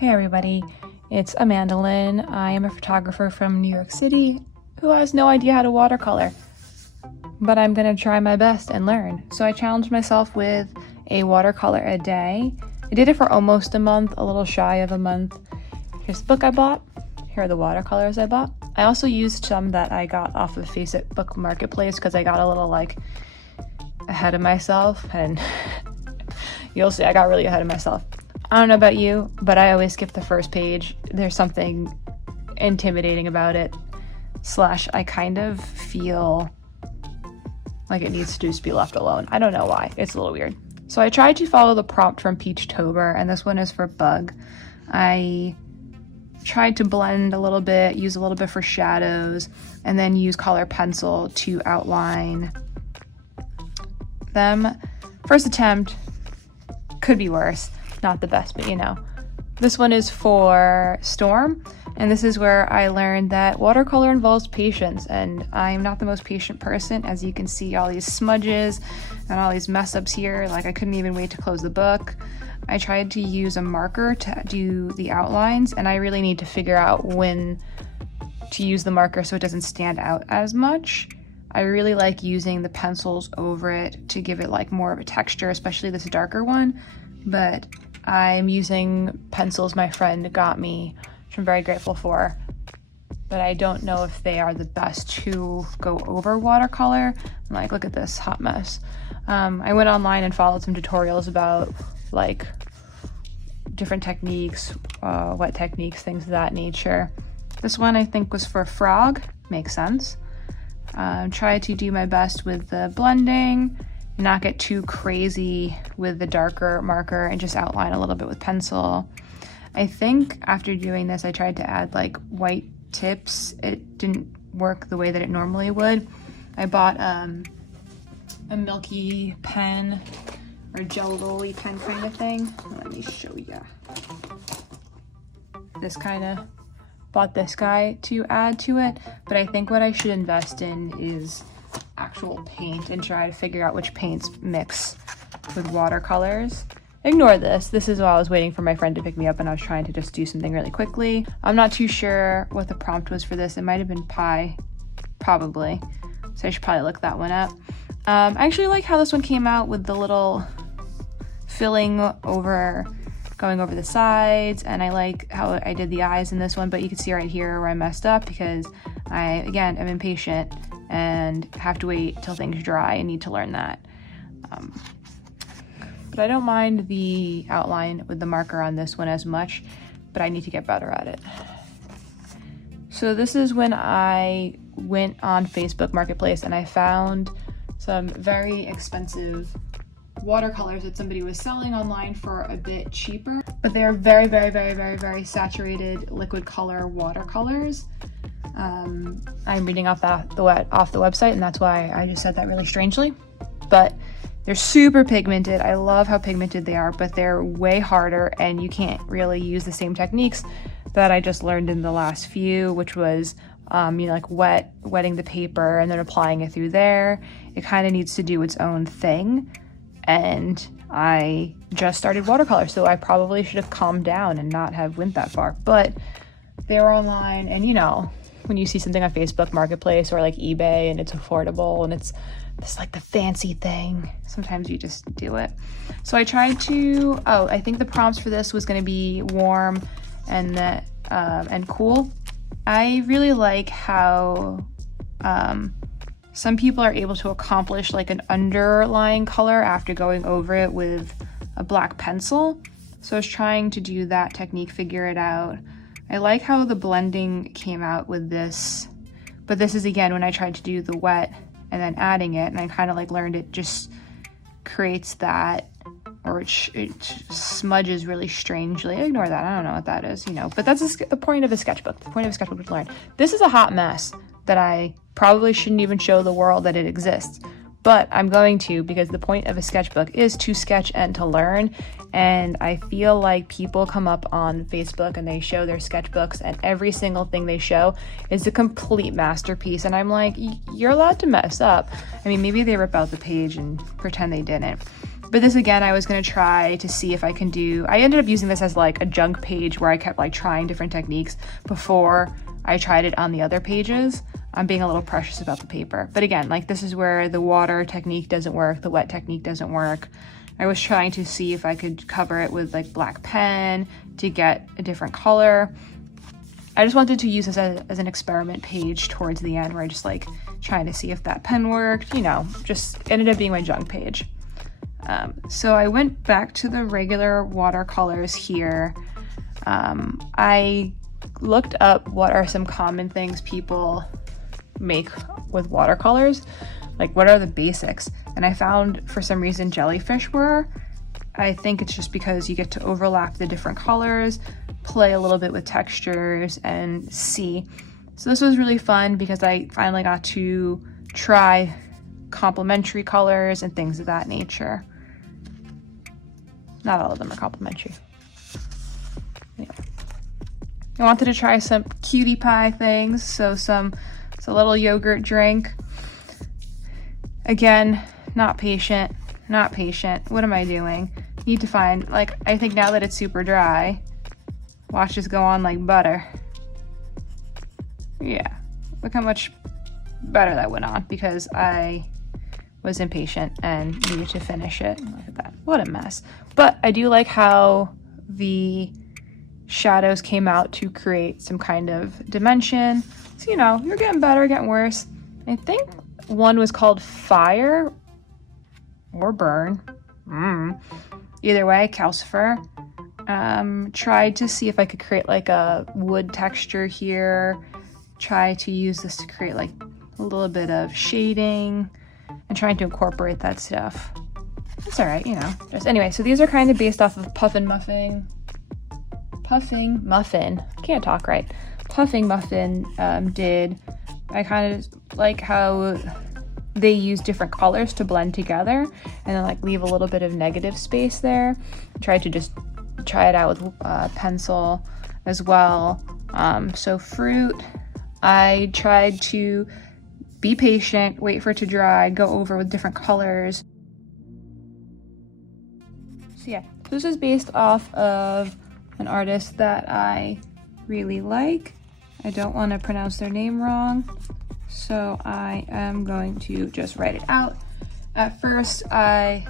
Hey everybody, it's Amandalyn. I am a photographer from New York City who has no idea how to watercolor, but I'm gonna try my best and learn. So I challenged myself with a watercolor a day. I did it for almost a month, a little shy of a month. Here's the book I bought. Here are the watercolors I bought. I also used some that I got off of Facebook Marketplace because I got a little ahead of myself, and you'll see I got really ahead of myself. I don't know about you, but I always skip the first page. There's something intimidating about it. / I kind of feel like it needs to just be left alone. I don't know why. It's a little weird. So I tried to follow the prompt from Peachtober, and this one is for Bug. I tried to blend a little bit, use a little bit for shadows, and then use color pencil to outline them. First attempt, could be worse. Not the best, but you know. This one is for Storm, and this is where I learned that watercolor involves patience, and I'm not the most patient person. As you can see, all these smudges and all these mess ups here, I couldn't even wait to close the book. I tried to use a marker to do the outlines, and I really need to figure out when to use the marker so it doesn't stand out as much. I really like using the pencils over it to give it more of a texture, especially this darker one, but I'm using pencils my friend got me, which I'm very grateful for, but I don't know if they are the best to go over watercolor. Look at this hot mess. I went online and followed some tutorials about different techniques, wet techniques, things of that nature. This one I think was for Frog, makes sense. Try to do my best with the blending, not get too crazy with the darker marker, and just outline a little bit with pencil. I think after doing this, I tried to add white tips. It didn't work the way that it normally would. I bought a milky pen or gel roly pen kind of thing. Let me show you. Bought this guy to add to it, but I think what I should invest in is actual paint and try to figure out which paints mix with watercolors. Ignore this. This is while I was waiting for my friend to pick me up and I was trying to just do something really quickly. I'm not too sure what the prompt was for this. It might have been pie, probably. So I should probably look that one up. I actually like how this one came out with the little filling going over the sides, and I like how I did the eyes in this one, but you can see right here where I messed up because I, again, am impatient and have to wait till things dry. I need to learn that. But I don't mind the outline with the marker on this one as much, but I need to get better at it. So this is when I went on Facebook Marketplace and I found some very expensive watercolors that somebody was selling online for a bit cheaper, but they are very, very, very, very, very saturated liquid color watercolors. I'm reading off the website, and that's why I just said that really strangely, but they're super pigmented. I love how pigmented they are, but they're way harder, and you can't really use the same techniques that I just learned in the last few, which was wetting the paper and then applying it through there. It kind of needs to do its own thing. And I just started watercolor, so I probably should have calmed down and not have went that far. But they were online, and when you see something on Facebook Marketplace or eBay and it's affordable and it's the fancy thing, sometimes you just do it. So I tried to, I think the prompts for this was going to be warm and cool. I really like how some people are able to accomplish an underlying color after going over it with a black pencil. So I was trying to do that technique, figure it out. I like how the blending came out with this, but this is again when I tried to do the wet and then adding it, and I kind of learned it just creates that, or it smudges really strangely. Ignore that. I don't know what that is, but that's the point of a sketchbook. The point of a sketchbook is to learn. This is a hot mess that I probably shouldn't even show the world that it exists, but I'm going to, because the point of a sketchbook is to sketch and to learn. And I feel like people come up on Facebook and they show their sketchbooks, and every single thing they show is a complete masterpiece, and I'm like, you're allowed to mess up. I mean, maybe they rip out the page and pretend they didn't, But this again, I was gonna try to see if I can do, I ended up using this as like a junk page where I kept like trying different techniques before I tried it on the other pages. I'm being a little precious about the paper. But again, like this is where the water technique doesn't work, the wet technique doesn't work. I was trying to see if I could cover it with like black pen to get a different color. I just wanted to use this as an experiment page towards the end where I just like trying to see if that pen worked, you know, just ended up being my junk page. So I went back to the regular watercolors here. I looked up what are some common things people make with watercolors, like what are the basics, and I found for some reason jellyfish were. I think it's just because you get to overlap the different colors, play a little bit with textures, and see. So this was really fun because I finally got to try complementary colors and things of that nature. Not all of them are complementary. Anyway. I wanted to try some cutie pie things, so it's a little yogurt drink. Again, not patient. What am I doing? Need to find, like, I think now that it's super dry, watch this go on like butter. Yeah, look how much better that went on because I was impatient and needed to finish it. Look at that, what a mess. But I do like how the shadows came out to create some kind of dimension. So, you know, you're getting better, getting worse. I think one was called Fire or Burn. Either way, calcifer. Tried to see if I could create like a wood texture here. Try to use this to create like a little bit of shading and trying to incorporate that stuff. That's all right, you know. Just anyway, so these are kind of based off of Puffing Muffin. Can't talk right. Puffing Muffin did. I kind of like how they use different colors to blend together and then like leave a little bit of negative space there. Tried to just try it out with pencil as well. So fruit, I tried to be patient, wait for it to dry, go over with different colors. So yeah, this is based off of an artist that I really like. I don't want to pronounce their name wrong, so I am going to just write it out. At first, I'm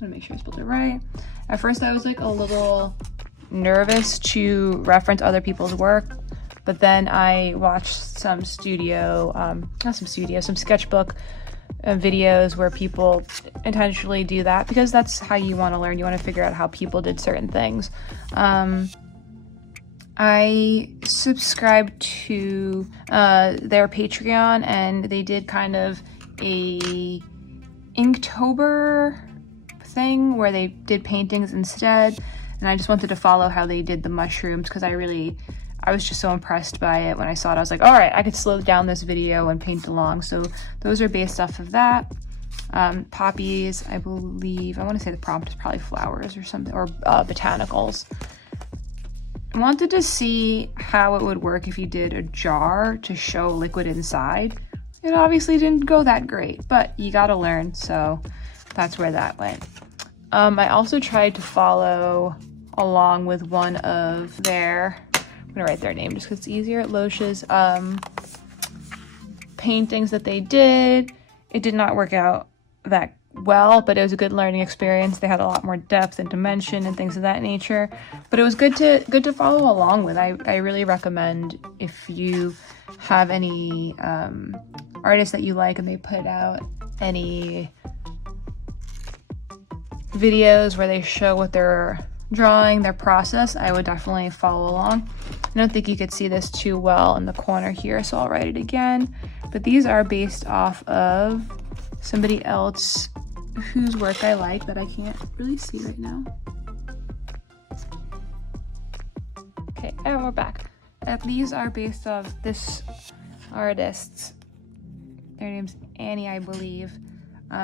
gonna make sure I spelled it right. At first, I was like a little nervous to reference other people's work, but then I watched some sketchbook videos where people intentionally do that because that's how you want to learn. You want to figure out how people did certain things. I subscribed to their Patreon, and they did kind of a Inktober thing where they did paintings instead, and I just wanted to follow how they did the mushrooms because I was just so impressed by it. When I saw it, I was like, all right, I could slow down this video and paint along. So those are based off of that. Poppies, I believe, I want to say the prompt is probably flowers or something, or botanicals. I wanted to see how it would work if you did a jar to show liquid inside. It obviously didn't go that great, but you gotta learn, so that's where that went. I also tried to follow along with one of their, I'm gonna write their name just because it's easier, Loche's paintings that they did. It did not work out that well, but it was a good learning experience. They had a lot more depth and dimension and things of that nature, but it was good to follow along with. I really recommend if you have any artists that you like and they put out any videos where they show what they're drawing, their process, I would definitely follow along. I don't think you could see this too well in the corner here, so I'll write it again. But these are based off of somebody else whose work I like that I can't really see right now. Okay, and we're back. These are based off this artist. Their name's Annie, I believe.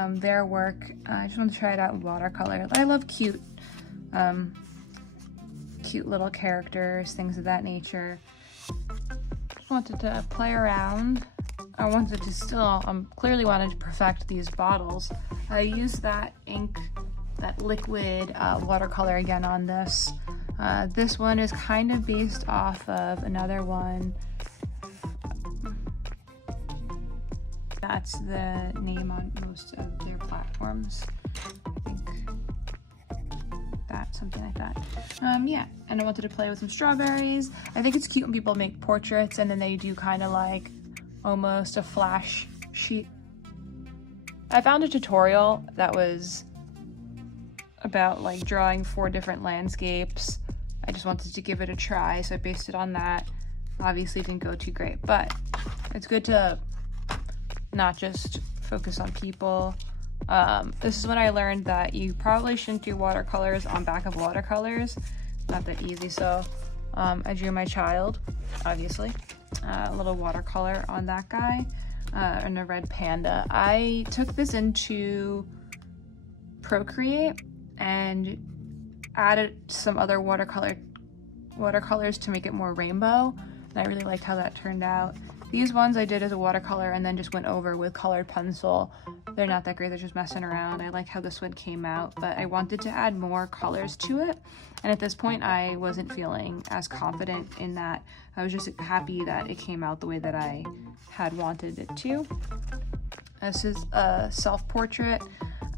Their work, I just want to try it out in watercolor. I love cute little characters, things of that nature. Just wanted to play around. I wanted to clearly wanted to perfect these bottles. I used that ink, that liquid watercolor again on this. This one is kind of based off of another one. That's the name on most of their platforms. I think that, something like that. Yeah, and I wanted to play with some strawberries. I think it's cute when people make portraits and then they do kind of like almost a flash sheet. I found a tutorial that was about like drawing 4 different landscapes. I just wanted to give it a try, so I based it on that. Obviously it didn't go too great, but it's good to not just focus on people. This is when I learned that you probably shouldn't do watercolors on back of watercolors. Not that easy, so I drew my child, obviously. A little watercolor on that guy, and a red panda. I took this into Procreate and added some other watercolors to make it more rainbow, and I really liked how that turned out. These ones I did as a watercolor and then just went over with colored pencil. They're not that great, they're just messing around. I like how this one came out, but I wanted to add more colors to it. And at this point, I wasn't feeling as confident in that. I was just happy that it came out the way that I had wanted it to. This is a self-portrait.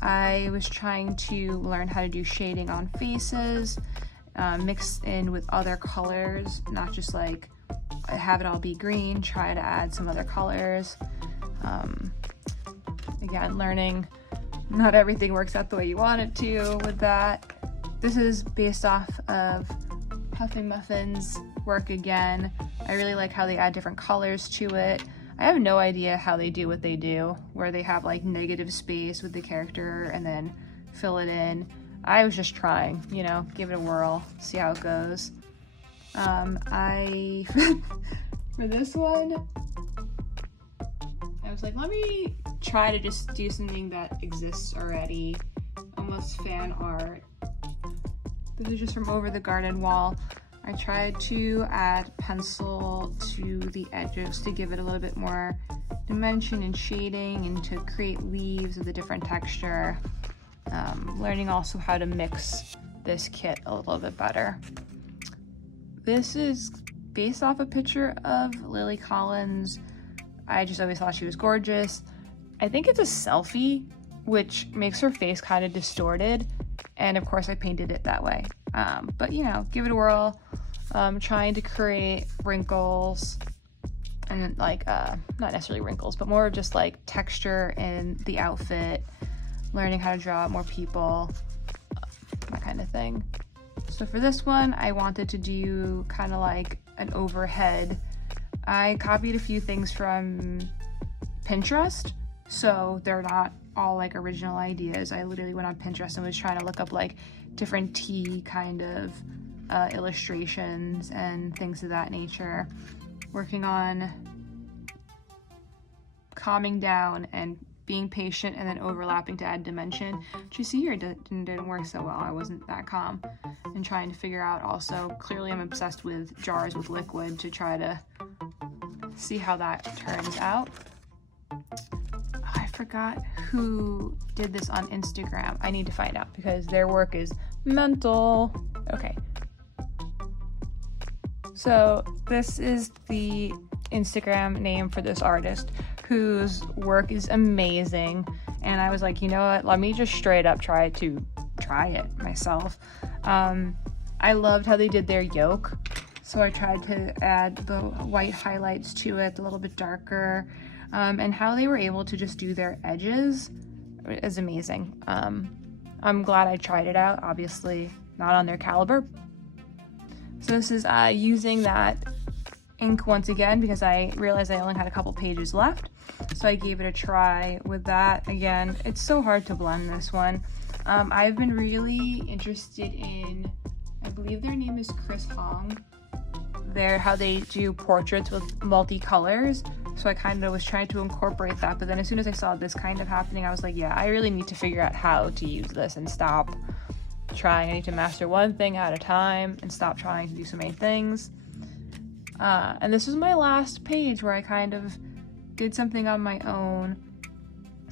I was trying to learn how to do shading on faces, mixed in with other colors, not just like have it all be green, try to add some other colors. Again, learning not everything works out the way you want it to with that. This is based off of Puffin Muffin's work again. I really like how they add different colors to it. I have no idea how they do what they do, where they have like negative space with the character and then fill it in. I was just trying, you know, give it a whirl, see how it goes. For this one, I was like, let me try to just do something that exists already, almost fan art. This is just from over the garden wall. I tried to add pencil to the edges to give it a little bit more dimension and shading and to create leaves with a different texture. Learning also how to mix this kit a little bit better. This is based off a picture of Lily Collins. I just always thought she was gorgeous. I think it's a selfie, which makes her face kind of distorted. And of course I painted it that way. But you know, give it a whirl. Trying to create wrinkles and like, not necessarily wrinkles, but more of just like texture in the outfit, learning how to draw out more people, that kind of thing. So for this one, I wanted to do kind of like an overhead. I copied a few things from Pinterest, so they're not all like original ideas. I literally went on Pinterest and was trying to look up like different tea kind of illustrations and things of that nature. Working on calming down and being patient and then overlapping to add dimension. What you see here didn't work so well. I wasn't that calm. And trying to figure out also, clearly I'm obsessed with jars with liquid to try to see how that turns out. I forgot who did this on Instagram. I need to find out because their work is mental. Okay. So this is the Instagram name for this artist whose work is amazing. And I was like, you know what? Let me just straight up try it myself. I loved how they did their yoke. So I tried to add the white highlights to it, a little bit darker. And how they were able to just do their edges is amazing. I'm glad I tried it out, obviously not on their caliber. So this is using that ink once again because I realized I only had a couple pages left. So I gave it a try with that. Again, it's so hard to blend this one. I've been really interested in, I believe their name is Chris Hong. How they do portraits with multicolors. So I kind of was trying to incorporate that, but then as soon as I saw this kind of happening, I was like, yeah, I really need to figure out how to use this and stop trying. I need to master one thing at a time and stop trying to do so many things. And this was my last page where I kind of did something on my own,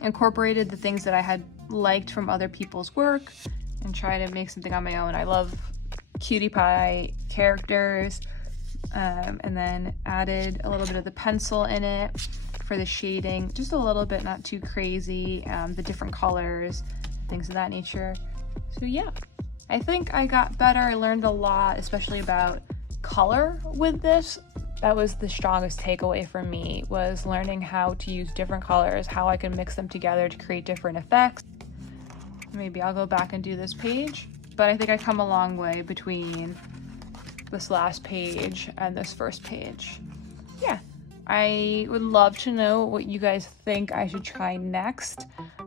incorporated the things that I had liked from other people's work, and try to make something on my own. I love cutie pie characters, and then added a little bit of the pencil in it for the shading, just a little bit, not too crazy, the different colors, things of that nature. So yeah, I think I got better. I learned a lot, especially about color with this. That was the strongest takeaway for me, was learning how to use different colors, how I can mix them together to create different effects. Maybe I'll go back and do this page, but I think I come a long way between this last page and this first page. Yeah, I would love to know what you guys think I should try next.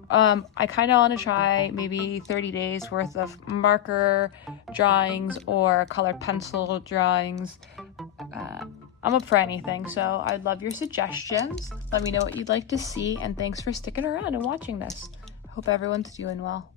I kind of want to try maybe 30 days worth of marker drawings or colored pencil drawings. I'm up for anything, so I'd love your suggestions. Let me know what you'd like to see, and thanks for sticking around and watching this. Hope everyone's doing well.